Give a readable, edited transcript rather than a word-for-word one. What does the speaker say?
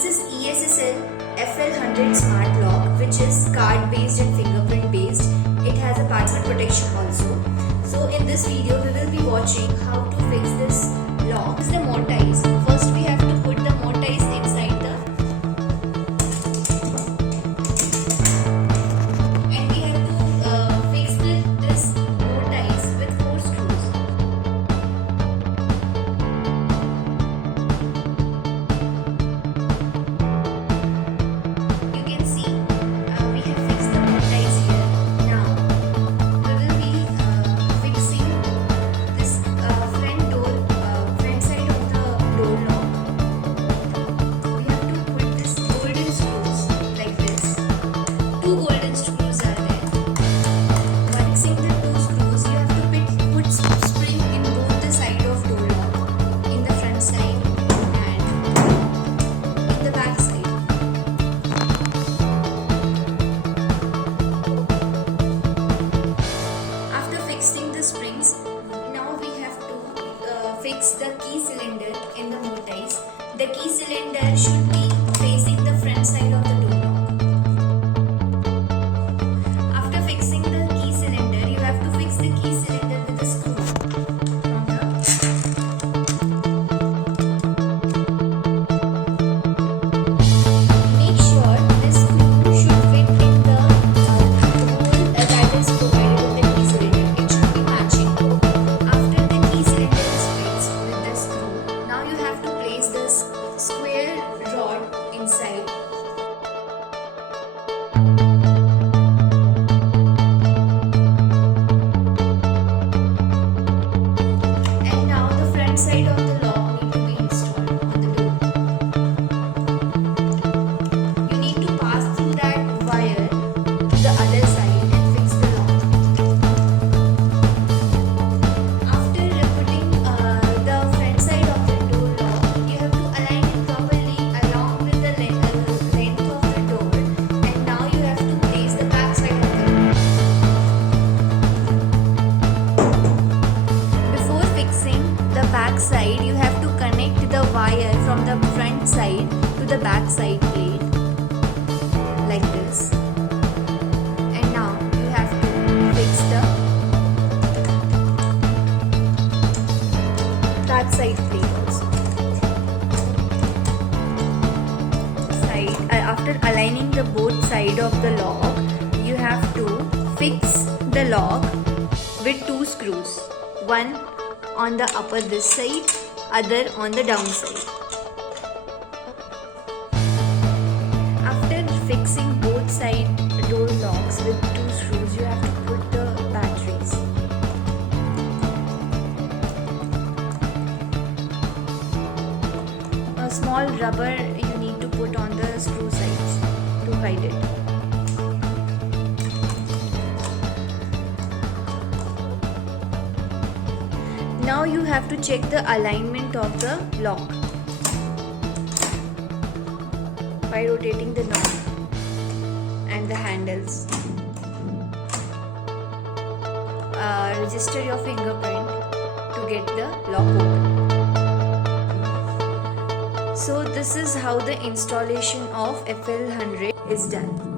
This is Essl FL100 smart lock, which is card based and fingerprint based. It has a password protection also. So in this video we will be watching how to fix this lock. This is the mortise. First we have to put the mortise inside the and we have to fix this mortise with 4 screws. You can see we have fixed the mortise here. Now we will be fixing this front side of the door lock. We have to put this golden screws like this. 2 golden screws are there. While fixing the 2 screws, you have to put spring in both the side of door lock, in the front side and in the back side. After fixing the springs, now we have to fix the key cylinder in the mortise. The key cylinder should be facing the front side of the door lock. After fixing the key cylinder, you have to fix the key cylinder with a screw from the make sure this screw should fit in the hole that is provided with the key cylinder. It should be matching. After the key cylinder is fixed with the screw, now you have to place this square rod inside. And now the front side of the lock need to be installed on the door. You need to pass through that wire to the other side and fix the lock. After putting the front side of the door lock, you have to align it properly along with the length of the door, and now you have to place the back side of the door. Before fixing the back side, you have to connect the wire from the front side to the back side plate like this. And now you have to fix the back side plate also. After aligning the both side of the lock, you have to fix the lock with 2 screws. One on the upper this side, other on the down side. After fixing both side door locks with 2 screws, you have to put the batteries. A small rubber you need to put on the screw sides to hide it. Now you have to check the alignment of the lock by rotating the knob and the handles. Register your fingerprint to get the lock open. So this is how the installation of FL100 is done.